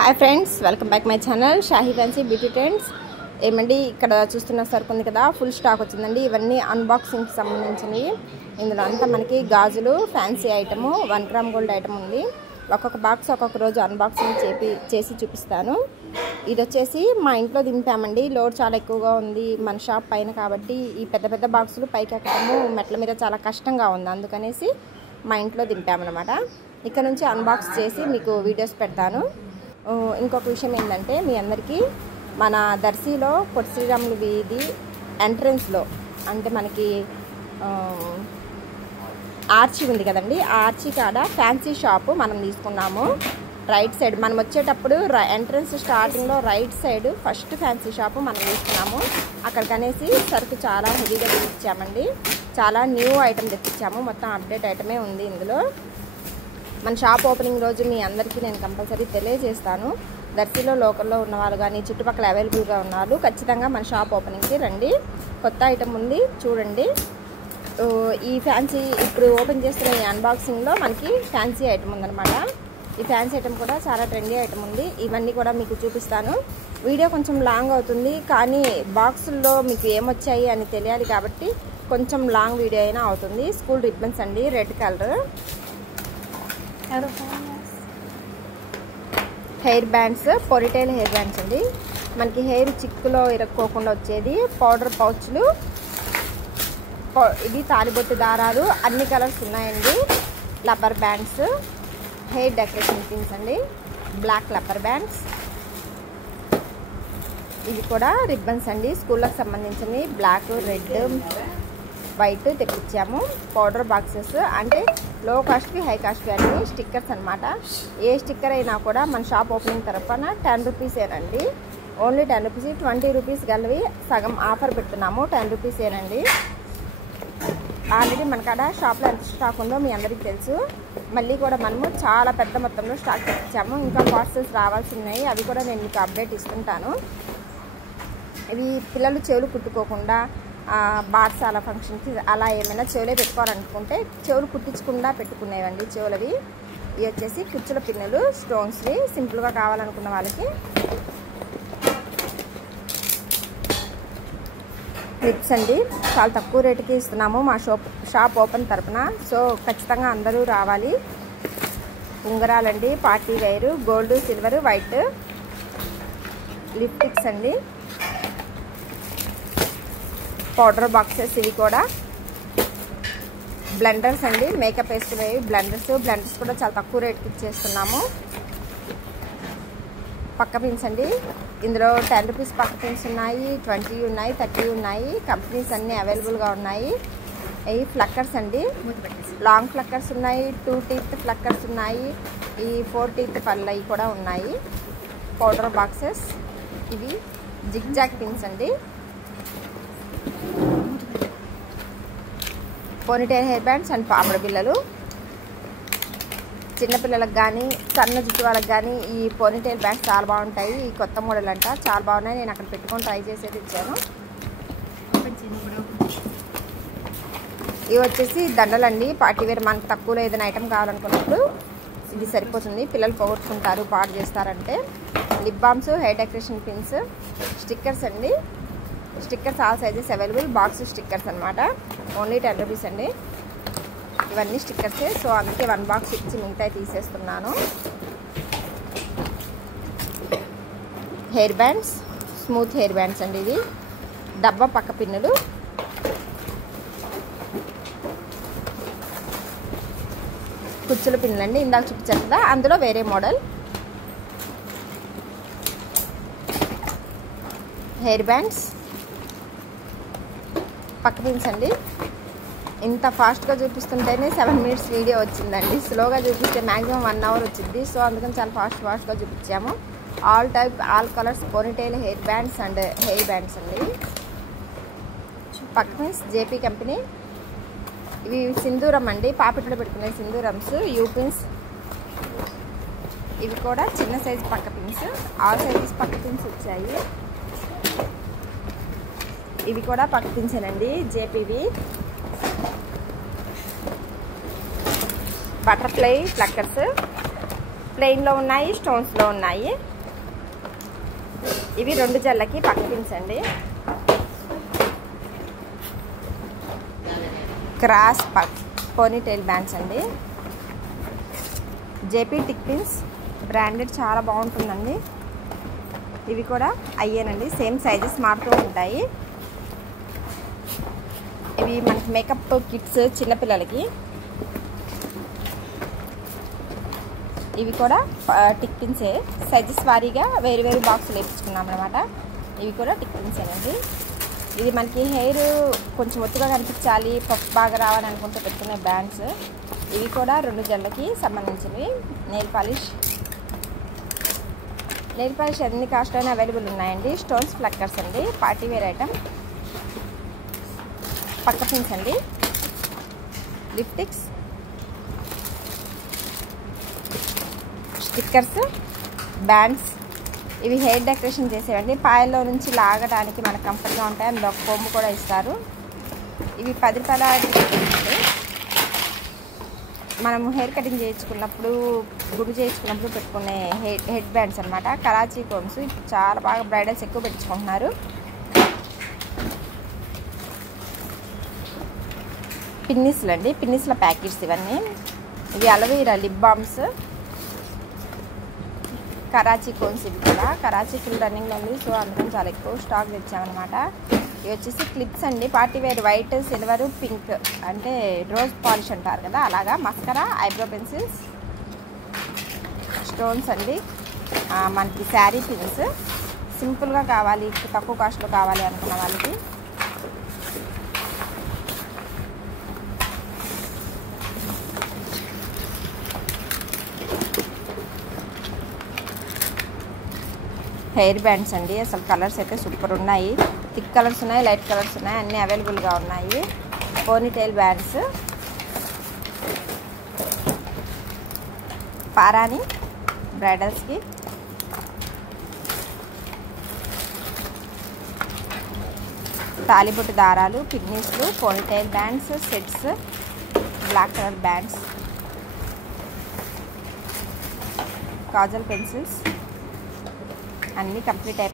Hi friends, welcome back my channel Shahi fancy beauty trends. ఏమండి, ఇక్కడ చూస్తున్న సరుకు ఉంది కదా, ఫుల్ స్టాక్ వచ్చిందండి. ఇవన్నీ అన్బాక్సింగ్కి సంబంధించినవి. ఇందులో అంతా మనకి గాజులు, fancy item, 1 gram gold item ఉంది. ఒక్కొక్క బాక్స్ ఒక్కొక్క రోజు అన్బాక్సింగ్ చేసి చూపిస్తాను. ఇది వచ్చేసి మా ఇంట్లో దింపామండి. లోడ్ చాలా ఎక్కువగా ఉంది మన షాప్ పైన, కాబట్టి ఈ పెద్ద పెద్ద బాక్సులు పైకి ఎక్కడము మెట్ల మీద చాలా కష్టంగా ఉంది. అందుకనేసి మా ఇంట్లో దింపామన్నమాట. ఇక్కడ నుంచి అన్బాక్స్ చేసి మీకు వీడియోస్ పెడతాను. ఇంకొక విషయం ఏంటంటే, మీ అందరికీ మన దర్శిలో పొట్టి శ్రీరాములు వీధి ఎంట్రన్స్లో, అంటే మనకి ఆర్చి ఉంది కదండి, ఆ ఆర్చి కాడ ఫ్యాన్సీ షాపు మనం తీసుకున్నాము. రైట్ సైడ్ మనం వచ్చేటప్పుడు ఎంట్రన్స్ స్టార్టింగ్లో right side first fancy shop మనం తీసుకున్నాము. అక్కడికనేసి సరుకు చాలా హెవీగా తెప్పించామండి. చాలా న్యూ ఐటమ్ తెప్పించాము. మొత్తం అప్డేట్ ఐటమే ఉంది ఇందులో. మన షాప్ ఓపెనింగ్ రోజు మీ అందరికీ నేను కంపల్సరీ తెలియజేస్తాను. దర్శిలో లోకల్లో ఉన్నవాళ్ళు కానీ చుట్టుపక్కల అవైలబుల్గా ఉన్నవాళ్ళు ఖచ్చితంగా మన షాప్ ఓపెనింగ్కి రండి. కొత్త ఐటమ్ ఉంది, చూడండి. ఈ ఫ్యాన్సీ ఇప్పుడు ఓపెన్ చేస్తున్న ఈ అన్బాక్సింగ్లో మనకి ఫ్యాన్సీ ఐటమ్ ఉందన్నమాట. ఈ ఫ్యాన్సీ ఐటమ్ కూడా చాలా ట్రెండీ ఐటమ్ ఉంది. ఇవన్నీ కూడా మీకు చూపిస్తాను. వీడియో కొంచెం లాంగ్ అవుతుంది, కానీ బాక్సుల్లో మీకు ఏమొచ్చాయి అని తెలియాలి కాబట్టి కొంచెం లాంగ్ వీడియో అయినా అవుతుంది. స్కూల్ రిబ్బన్స్ అండి, red colour. Hair bands, ponytail hair bands అండి. మనకి హెయిర్ చిక్కులో ఇరక్కోకుండా వచ్చేది. పౌడర్ పౌచ్లు, ఇది తాలిబొట్టు దారాలు, అన్ని కలర్స్ ఉన్నాయండి. Rubber bands, hair decoration pins అండి, బ్లాక్ రబ్బర్ బ్యాండ్స్. ఇవి కూడా రిబ్బన్స్ అండి, స్కూల్కి సంబంధించినవి. బ్లాక్, రెడ్, వైట్ తెప్పించాము. పౌడర్ బాక్సెస్, అంటే లో కాస్ట్వి హై కాస్ట్వి అన్ని స్టిక్కర్స్ అనమాట. ఏ స్టిక్కర్ అయినా కూడా మన షాప్ ఓపెనింగ్ తరఫున 10 రూపీసేనండి. Only 10 rupees. 20 రూపీస్ గలవి సగం ఆఫర్ పెడుతున్నాము. 10 రూపీసేనండి. ఆల్రెడీ మన కాడ షాప్లో ఎంత స్టాక్ ఉందో మీ అందరికీ తెలుసు. మళ్ళీ కూడా మనము చాలా పెద్ద మొత్తంలో స్టాక్ తెప్పించాము. ఇంకా పార్సల్స్ రావాల్సి ఉన్నాయి, అవి కూడా నేను మీకు అప్డేట్ ఇస్తుంటాను. ఇవి పిల్లలు చెవులు కుట్టుకోకుండా బార్సాల ఫంక్షన్కి అలా ఏమైనా చెవులే పెట్టుకోవాలనుకుంటే చెవులు కుట్టించకుండా పెట్టుకునేవండి చెవులవి. ఇవి వచ్చేసి కుచ్చుల పిన్నులు, స్టోన్స్వి, సింపుల్గా కావాలనుకున్న వాళ్ళకి. క్లిప్స్ అండి, చాలా తక్కువ రేటుకి ఇస్తున్నాము మా షాప్ ఓపెన్ తరపున. సో ఖచ్చితంగా అందరూ రావాలి. ఉంగరాలండి, party wire, gold, silver, white. Lipsticks అండి, పౌడర్ బాక్సెస్, ఇవి కూడా. బ్లెండర్స్ అండి, మేకప్ వేసుకునేవి బ్లెండర్స్ కూడా చాలా తక్కువ రేట్కి ఇచ్చేస్తున్నాము. పక్క పిన్స్ అండి, ఇందులో 10 రూపీస్ పక్క పిన్స్ ఉన్నాయి, 20 ఉన్నాయి, 30 ఉన్నాయి. కంపెనీస్ అన్నీ అవైలబుల్గా ఉన్నాయి. ఇవి ఫ్లక్కర్స్ అండి, లాంగ్ ఫ్లక్కర్స్ ఉన్నాయి, 2 టీత్ ఫ్లక్కర్స్ ఉన్నాయి, ఈ 4 టీత్ పళ్ళవి కూడా ఉన్నాయి. పౌడర్ బాక్సెస్, ఇవి జిగ్ జాగ్ పిన్స్ అండి. పోనీటైల్ హెయిర్ బ్యాండ్స్ అండ్ పాపడ బిళ్ళలు. చిన్నపిల్లలకు కానీ సన్న జుట్టు వాళ్ళకి కానీ ఈ పోనీటైల్ బ్యాండ్స్ చాలా బాగుంటాయి. ఈ కొత్త మోడల్ అంట, చాలా బాగున్నాయి. నేను అక్కడ పెట్టుకొని ట్రై చేసేది ఇచ్చాను. ఇవి వచ్చేసి దండలండి, పార్టీ వేర్. మనకు తక్కువలో ఏదైనా ఐటమ్ కావాలనుకున్నప్పుడు ఇది సరిపోతుంది. పిల్లలు పోగొట్టుకుంటారు, పాడు చేస్తారంటే. Lip balms, hair decoration pins, stickers అండి. Stickers all sizes available. Box stickers అనమాట. ఓన్లీ 10 రూపీస్ అండి. ఇవన్నీ స్టిక్కర్సే, సో అందుకే 1 బాక్స్ ఇచ్చి మిగతాయి తీసేస్తున్నాను. Hair bands, smooth hair bands అండి. ఇది డబ్బా పక్క పిన్నులు, కుచ్చుల పిన్నులు అండి. ఇందాక చూపించాను కదా, అందులో వేరే మోడల్. హెయిర్ బ్యాండ్స్, పక్క పిన్స్ అండి. ఇంత ఫాస్ట్గా చూపిస్తుంటేనే 7 మినిట్స్ వీడియో వచ్చిందండి. స్లోగా చూపిస్తే మ్యాక్సిమం 1 అవర్ వచ్చింది. సో అందుకని చాలా ఫాస్ట్గా చూపించాము. All type, all colours ponytail hair bands and hair bands అండి. పక్క పిన్స్ జేపీ కంపెనీ. ఇవి సింధూరం అండి, పాపిట్లో పెట్టుకునే సింధూరమ్స్, యూ పిన్స్. ఇవి కూడా చిన్న సైజు పక్క పిన్స్. ఆల్ సైజెస్ పక్క పిన్స్ వచ్చాయి. ఇవి కూడా పక్క పిన్సేనండి, జేపీవి. బటర్ఫ్లై ఫ్లక్కర్స్, ప్లెయిన్లో ఉన్నాయి, స్టోన్స్లో ఉన్నాయి. ఇవి 2 జళ్ళకి పక్క పిన్స్ అండి. క్రాస్ పోనీటైల్ బ్యాండ్స్ అండి. జేపీ టిక్ పిన్స్ బ్రాండెడ్, చాలా బాగుంటుందండి. ఇవి కూడా అయ్యేనండి, సేమ్ సైజెస్ మారుతూ ఉంటాయి. ఇవి మనకి మేకప్ కిట్స్ చిన్నపిల్లలకి. ఇవి కూడా టిక్ పిన్సే, సైజెస్ వారీగా వేరు వేరు బాక్సులు వేయించుకున్నాం అనమాట. ఇవి కూడా టిక్ పిన్సేనండి. ఇది మనకి హెయిర్ కొంచెం ఒత్తుగా కనిపించాలి, పఫ్ బాగా రావాలి అనుకుంటే పెట్టుకునే బ్యాండ్స్. ఇవి కూడా 2 జళ్ళకి సంబంధించినవి. నెయిల్ పాలిష్ ఎన్ని కాస్ట్ అయినా అవైలబుల్ ఉన్నాయండి. స్టోన్స్ ఫ్లక్కర్స్ అండి, పార్టీ వేర్ ఐటమ్. పక్క పిన్స్ అండి, లిప్టిక్స్, స్టిక్కర్స్, బ్యాండ్స్. ఇవి హెయిర్ డెకరేషన్ చేసేవండి. పాయల్లో నుంచి లాగడానికి మనకు కంఫర్ట్గా ఉంటాయి. అందులో ఒక కొమ్ము కూడా ఇస్తారు. ఇవి 10 రూపాయల మనము హెయిర్ కటింగ్ చేయించుకున్నప్పుడు, గుడి చేయించుకున్నప్పుడు పెట్టుకునే హెడ్ బ్యాండ్స్ అనమాట. కరాచీ కోమ్స్ ఇప్పుడు చాలా బాగా బ్రైడల్స్ ఎక్కువ పెట్టించుకుంటున్నారు. పిన్నిస్లు అండి, పిన్నిస్ల ప్యాకెట్స్ ఇవన్నీ. ఇవి aloe vera lip balms, Karachi cones. ఇవి కూడా కరాచీ ఫుల్ రన్నింగ్లో ఉంది, సో అందుకని చాలా ఎక్కువ స్టాక్ తెచ్చామన్నమాట. ఇవి వచ్చేసి క్లిప్స్ అండి, party wear. White, silver, pink అంటే రోజ్ పాలిష్ అంటారు కదా, అలాగా. మస్కరా, ఐబ్రో పెన్సిల్స్, స్టోన్స్ అండి. మనకి శారీ పిన్స్ సింపుల్గా కావాలి, తక్కువ కాస్ట్లో కావాలి అనుకున్న వాళ్ళకి. హెయిర్ బ్యాండ్స్ అండి. అసలు కలర్స్ అయితే సూపర్ ఉన్నాయి. థిక్ కలర్స్ ఉన్నాయి, లైట్ కలర్స్ ఉన్నాయి, అన్నీ అవైలబుల్గా ఉన్నాయి. పోనీటైల్ బ్యాండ్స్, పారాని బ్రైడల్స్కి. తాలిబొట్టు దారాలు, పిన్నిస్లు, ponytail bands, sets, black colour bands, kajal pencils అన్నీ కంప్లీట్ అయిపోయి